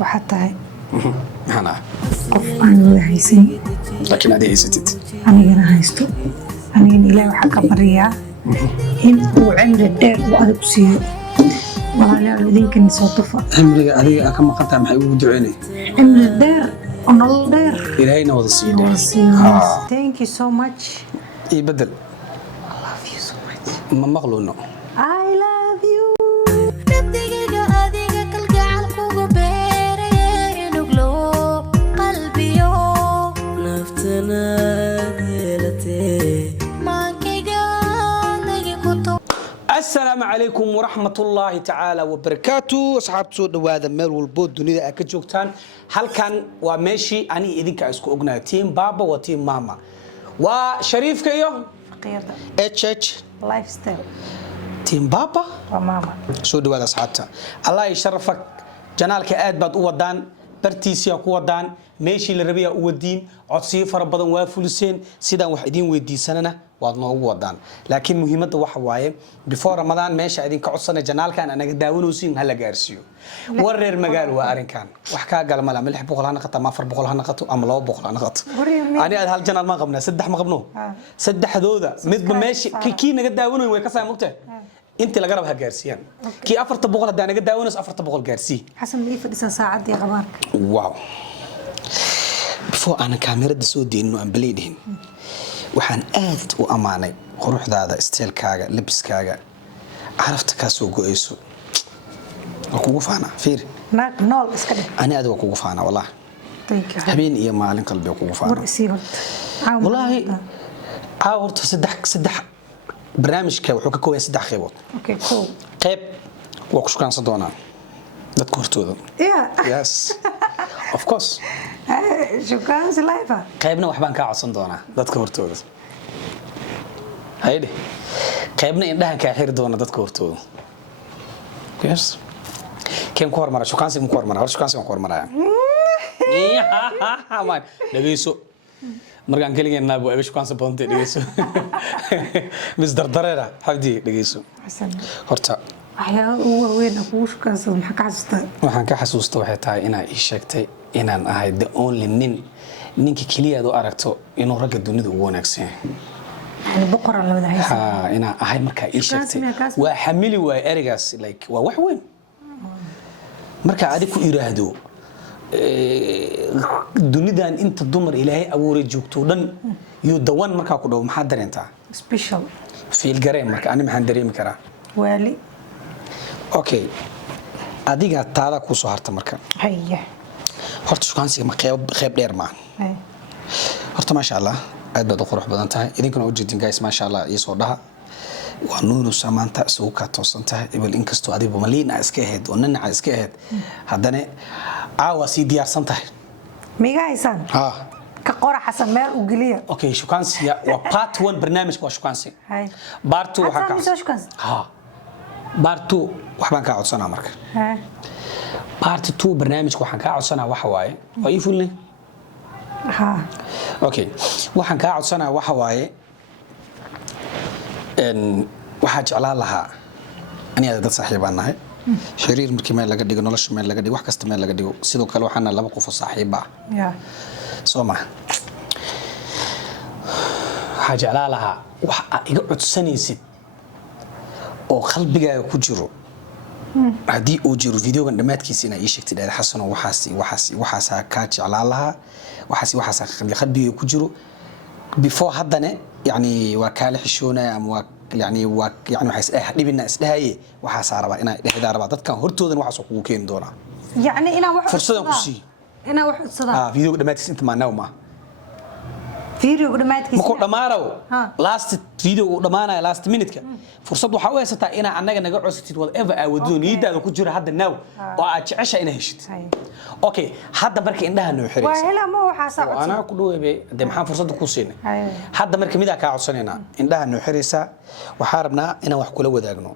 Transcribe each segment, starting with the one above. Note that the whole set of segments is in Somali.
وحتى أنا قف أنا هيسين لكن هذه ستت أنا هيستو أنا إلهي وحكى بريا إن وعمر الدير وأدبسيه والله لا الذين كان يصوتفا عمري هذه كم قطع محي ودعيني عمر الدير ونال الدير إلهي نوض السيدة Thank you so much. يبدل I love you so much. ما مغلونه I love you. السلام عليكم ورحمة الله تعالى وبركاته أصحاب سود وهذا ميل والبود دنيا أكجوكتان هل كان وماشي أني إذن كأسكو أغنى تيم بابا وتيم ماما وشريف كيو قيادة اتش لايف ستايل تيم بابا وماما سود وهذا أصحابتا الله يشرفك جنالك آد باد أودان برتيسيا كودان ماشي للربيع أودين عطسي فربضان وافلسين سيدان وحدين ويدي سننا وادنا ودان لكن مهمة waxa waaye before Ramadan meesha idin ka codsanay janaalkan anaga daawanaysiin hal la gaarsiyo wareer magaal waa arinkan wax ka galmala milix boqol hana qata ma 400 hana qato ama 200 hana qato ani aad hal janaal ma qabna saddex ma qabno saddexdooda midba meesha kii naga daawanayo way ka saamugtay inta laga rabo ha gaarsiyan kii 400 hadaan naga daawanayso 400 gaarsii xasan ii fadhisan saacadii qabaarka wow before ana kaamirada soo deeno aan baleedin waxaan aad u amaanay quruxdaada isteelkaaga labiskaaga carafta ka soo go'ayso kugu faana fiir naag nool iska dhig ani aad kugu faana wallahi thank you habeen iyo maalin qalbi kugu faana warsi horta wallahi horta saddex barnaamijka wuxuu ka kooban saddex qaybood okay cool qayb waa ku shaqaynsan doonaa dadka hortooda yes of course شكرا سلايفا qaybna waxbaan ka codsan doonaa dadka hortooda hayde qaybna indhahan ka xir doona dadka hortooda yes keen ku hormara shukaansi ku hormara hor shukaansi ku hormara man dhageyso markaan kaligeena buu ay shukaansi badantay dhageyso Mr. Darera xabdi dhageyso xasan horta waxyaabo ugu weyn ku shukaansi maxaa ka xasuustaa waxaan ka xasuustaa waxay tahay inaa ii sheegtay inaan ahay the only ninka kaliya aad u aragto inuu ragga dunida ugu wanaagsan yahay boqoran la wada haysan inaan ahay marka ii sheegtay waa xamili waa erigaas like waa wax weyn marka aad ku iraahdo dunidan inta dumar ilaahay abuuray joogto dhan iyo dawan marka ku dhaw maxaa dareentaa special feel gareen marka ani maxaan dareemi karaa wali okay adiga taada ku soo harta marka haya horta shukaansiga ma qayb dheer ma horta ma sha Allah aad baad u qurux badan tahay idinkuna u jeedin guys ma sha Allah iyo soo dhaha waa nuuru samaanta soo ka toosan tahay ibal inkastoo adigu maliina iska ahayd oo nanaca iska ahayd haddana caawa si diyaarsan tahay miga haysan ka qora xasan meel u galiya okay shukaansiga waa part 1 barnaamijka waa shukaansi hay part 2 waxa ka part 2 waxbaan ka codsanaa marka part 2 barnaamijka waxaan ka codsanaa waxa waaye waa ii fulnay okay waxaan ka codsanaa waxa waaye waxa jeclaa lahaa aniga dad saaxiibaan nahay xiriir markii meel laga dhigo nolosha meel laga dhigo wax kasta meel laga dhigo sidoo kale waxaana laba qof oo saaxiib ah Soma waxa jeclaa lahaa waxa iga codsanaysid oo qalbigaaga ku jiro hadii uu jiro videogan dhamaadkiisa ina ii sheegtay dad xasan oo waxaas ka jeclaa lahaa waxaas qalbiga ku jiro before haddana yani waa kala xishoonay ama yani waxa dhibina isdhahaye waxaas araba ina dhexda araba dadkan hortoodan waxaas kugu keen doona yani ina wax fursadan ku sii ina wax udsada video dhamaadkiisa inta maanaw ma video dhamaadkiisa ma ku dhamaaraw last video uu dhamaanay last minute ka fursad waxa u haysataa ina anaga naga codsatid whatever ay wadoniidaada ku jira hadda now oo aad jecesha ina heshid okay hadda marka indhaha noo xiraysa waa hela ma waxa saac ana ku dhaweebay de maxaan fursad ku siinay hadda marka mid ka codsanayna indhaha noo xiraysa waxa rabnaa inaan wax kula wadaagno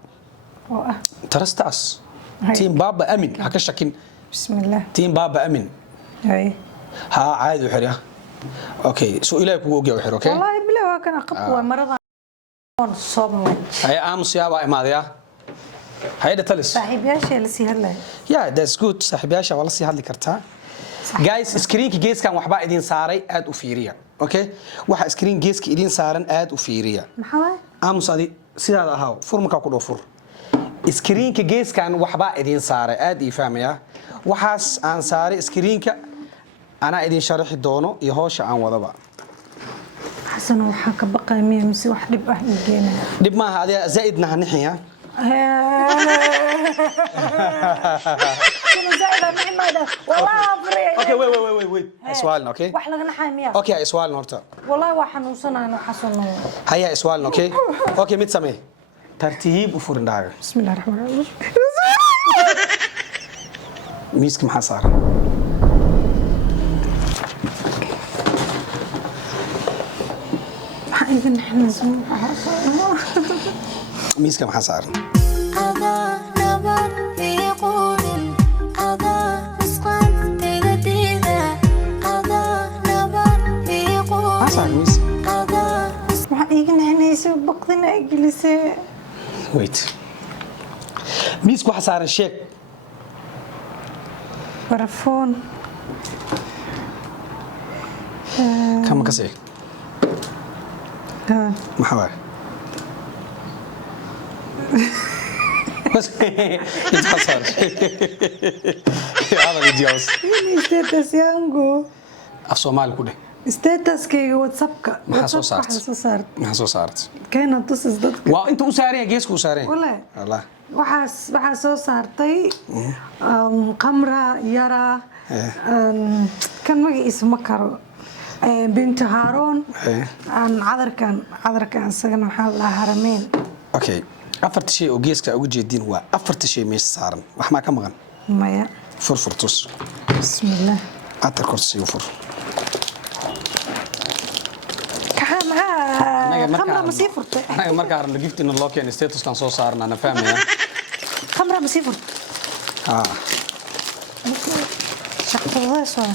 oo ah tarastaas team baba amin ha ka shakin bismillah team baba amin hay ha caadi xiriya okay so ilaahay kugu ogaa xiro okay wallahi bilaa kana qabwa marada on so much ay aamus yaa baa imaadaya هيدا تلس صاحبياشي اللي سي هلا يا that's good صاحبياشا والله sii hadli kartaa guys screenka geeskan waxba idin saaray aad u fiiriya okay waxa screen geeska idin saaran aad u fiiriya maxaa aamus adi sidaada ahaa furmaka ku dhoo fur screenka geeskan waxba idin saaray aad ii fahmaya waxaas aan saaray screenka ana idin sharaxi doono iyo hawsha aan wadaba xasan waxa ka baqay miya mise wax dhib ah igeena dib ma aha adiga zaidna hanixiya okay wait سؤالنا okay wax laga naxay miya okay سؤالنا horta wallahi waa xanuunsanaa xasano haya سؤالنا okay okay mid samee tartiib u furin dhaaga bismillaahir rahmaanir rahiim miiska maxaa saaran إذن إحنا نسمع miiska maxaa saaran أذى نبر في قول أذى مسقا تلديدا أذى نبر في قول maxaa saaran miis أذى waxaan iga naxnayso baqdina ay gelisay wait miiska waxaa saaran sheeg barafoon kama ka see maxaa waay بس انت حصل هذا الجواز status yangu af Soomaali ku dheh statuskayga whatsappka maxaa soo saartay maxaa soo saartay keena tusis dadka waa inta u saareen geesku u saareen wallahi wallahi waxaa soo saartay qamra yara kan magaciisa ma karo bintu haaroon cadarkan isagana waxaa la harameen okay afarta shay oo geeska ugu jeedin waa afarta shay meesha saaran wax ma ka maqan maya furfur tus bismillah atar kursi u fur khamra ma sii furtay anaga marka arna giftina loo keenay status kan soo saarna ana fahmaya khamra ma sii furtay shaqada soo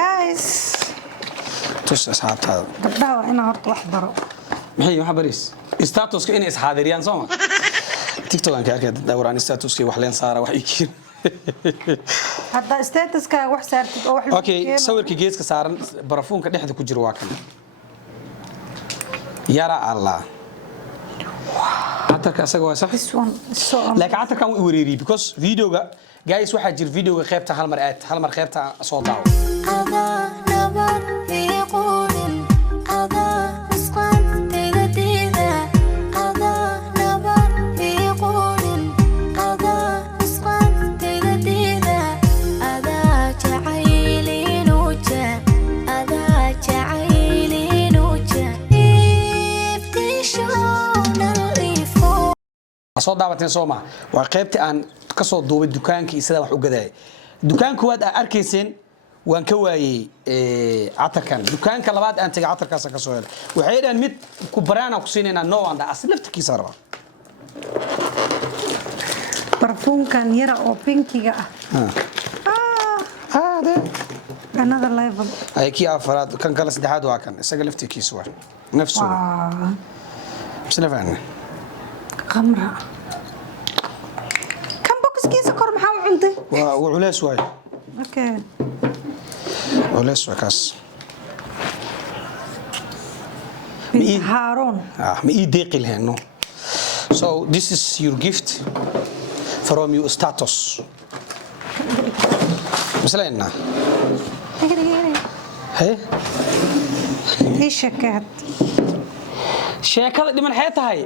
guys tus asxaabtaada gabdhaha waa inaa horta wax baro maxay waxa baris statuska inay isxaadiriyaan Soomaa TikTok aan ka arkay dad dawraan statuska wax leen saara wax ikiin hadda statuska wax saartid oo wax okay sawirka geeska saaran barafuunka dhexda ku jiro waa kan yara Allah atarka asaga waa sax this one so laakiin atarkan uu wareeri because videoga guys waxa jir videoga qaybta hal mar qaybta soo daawo أذى نبر في قول أذى مسقا تلديدا أذى نبر في قول أذى مسقا تلديدا أذى جعيلي نوجا أذى جعيلي نوجا يفتشون الريفون soo daawateen Soomaa waa qaybta aan ka soo duubay dukaankii sida wax u gaday dukaanku waad arkayseen waan ka waayay atarkan dukaanka labaad aan tagay atarkaas ka soo helay waxay dhan mid ku baraana ku siinayna no anda aslaftikiisa raba barfuunkan yara oo pinkiga de another level ay kii afraad kan kala saddexaad waa kan isaga laftikiisa waa nafsu bisnafaan qamra kan boxkiisa kor maxaa u cuntay waa culays waay okay culays waa kaas Harun ma ii deeqi lahayn no so this is your gift from your status مثلا هي ايش شكات sheekada dhiman xay tahay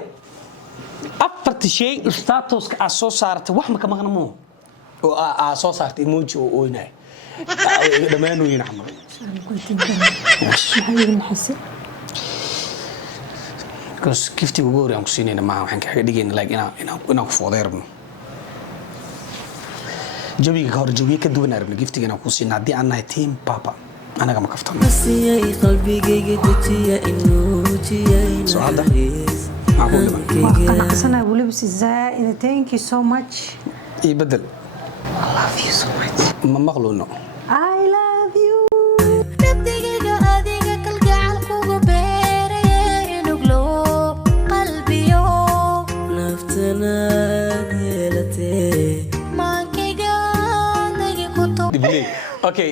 afarta shay status ka soo saartay wax ma ka maqnamo oo soo saartay emoji oo oynay dhamaanooyin xamal كوس كيفتي وجوري أنا كسيني ما هو حنك حاجة دقيقة like أنا كفوضي ربنا جوي كهر جوي كدونا ربنا كيفتي أنا كسيني عدي أنا تيم بابا أنا كم كفتنا نسي قلبي جيجتي إنه جي سؤال ده معقول أنا أصلا أقول بس إزاي thank you so much يبدل I love you so much ما مغلونه I love you نبتيجا أديجا كالجعل كوجو بيري نقلو قلبي يو bilay okay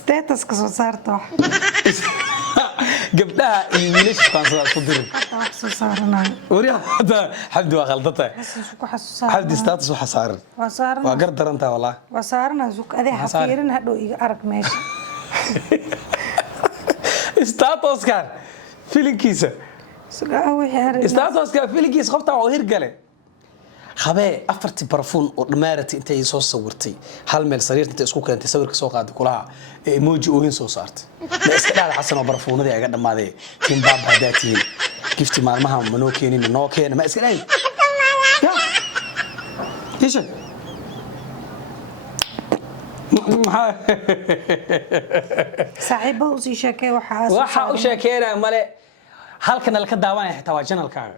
status ka soo saarto wax gabdhaha iyo wiilasha qansada isku dirin hada wax soo saaranayo wariya hada xabdi waa qaldata xasuus ku xasuusaa xabdi status waxa saaran waa saaran waa gar daranta walaa waa saaran suuq adee xafiirin hadhow iga arag meesha status kan filinkiisa sugaa wixii arag status kan filinkiisa qofta oo hirgale habee afarti barfuun oo dhamaartay intay soo sawirtay hal meel sariirta inta isku keentay sawirka soo qaaday kulaha emoji oo hin soo saartay ma iska dhaal xasan oo barfuunada ay ga dhamaaday tin baaba hadaatiin gifti maalmaha manoo keenin noo keenay ma iska dhaal ايش saaxiibo u sii sheekay waxa u sheekeynaa male halkan la ka daawanaya xitaa waa channelkaaga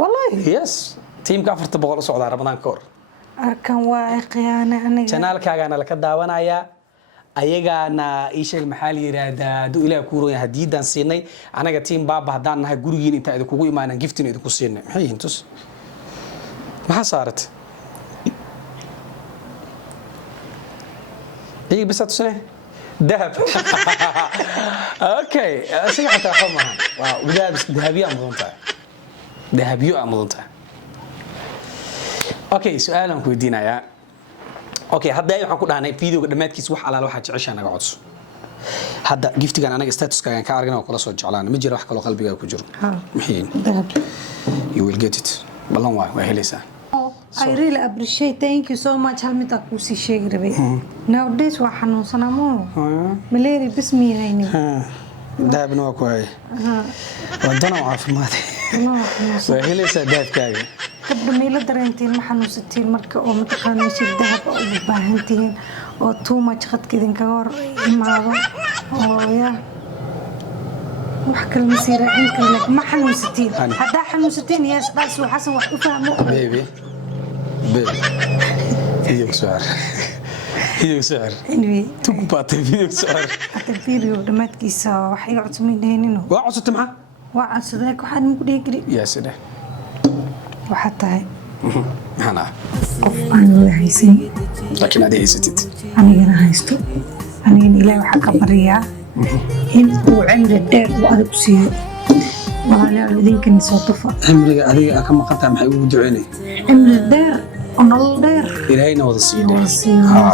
wallahi yes teamka 400 u socda Ramadaan ka hor arkan waa qiyaana aniga channelkaaga la ka daawanaya ayagana ii sheeg maxaa la yiraahdaa duu ilaahay ku roon hadiidan siinay anaga team baaba hadaan nahay gurigiin inta idin kugu imaanan giftin idin ku siinay maxay yihiin tus maxaa saarat إيه بس تسنه ذهب أوكي أشيء حتى حماها وده بس ذهبية مضمتها ذهبية مضمتها أوكي سؤالهم كودينا يا أوكي هذا يحكي كنا هنا فيديو قدامات كيس وح على الواحد عيش أنا قاعد هذا جفتي كان أنا ستاتوس كان كارجنا وكل صوت جعلان مجرى وح كل قلبي كجر محين ذهب you will get it بالله وهي لسه I really appreciate thank you so much hal mid ku sii sheegi rabay nowadays waa xanuunsanamo malaria bismi hayni dahabna waa ku hay wadana caafimaad waa helaysaa dahabkaaga gabdho meelo dareentiin ma xanuunsatiin marka oo mataqaanaa shir dahab u baahantiin oo too much qadka idinkaga hor imaado oo ya wax kale ma sii raacin kale ma xanuunsatiin haddaa xanuunsatiin yes dhaas waxasan wax u fahmo baby فيديو سعر فيديو سعر anyway تقبط فيديو سعر hada video dhamaadkiisa wax iga codsamaynaynino waa cusubta maxaa waa codsaday waxaad ma ku dhigri yaa sida waxa tahay maxana qof aan wada haysan laakiin aad haysatid anigana haysto anigana ilaahay waxa ka bariyaa in uu cimri dheer u adag siiyo walaalayaal idinkan soo tufa cimriga adiga ka maqanta maxay ugu duceynay cimri dheer nolol dheer ilaahayna wada siiyo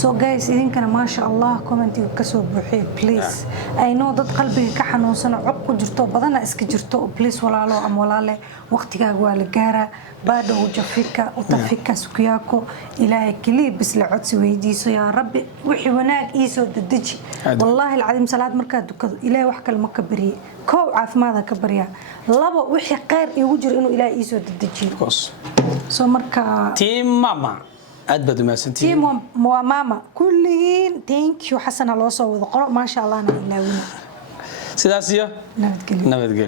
so guys idinkana ma sha Allah comment ka soo buuxiy please I know dad qalbiga ka xanuunsan cod ku jirto badana iska jirto please walaalo am walaale waqtigaaga waa la gaara baadho jafika u tafika sukiyako ilaahay kaliya bis la codsi weydiiso ya rabbi wixii wanaag ii soo dadeji wallahi alcadiim salaad marka dukado ilaahay wax kale ma ka bariye koow caafimaad ka bariya labo wixii qeyr iigu jiro inuu ilaahay ii soo dadejiyo so marka team mama aad bad ma santii team mama kulliin thank you xasana loo soo wada qoro ma sha Allah na ilaawina sidaas iyo nabadgelyo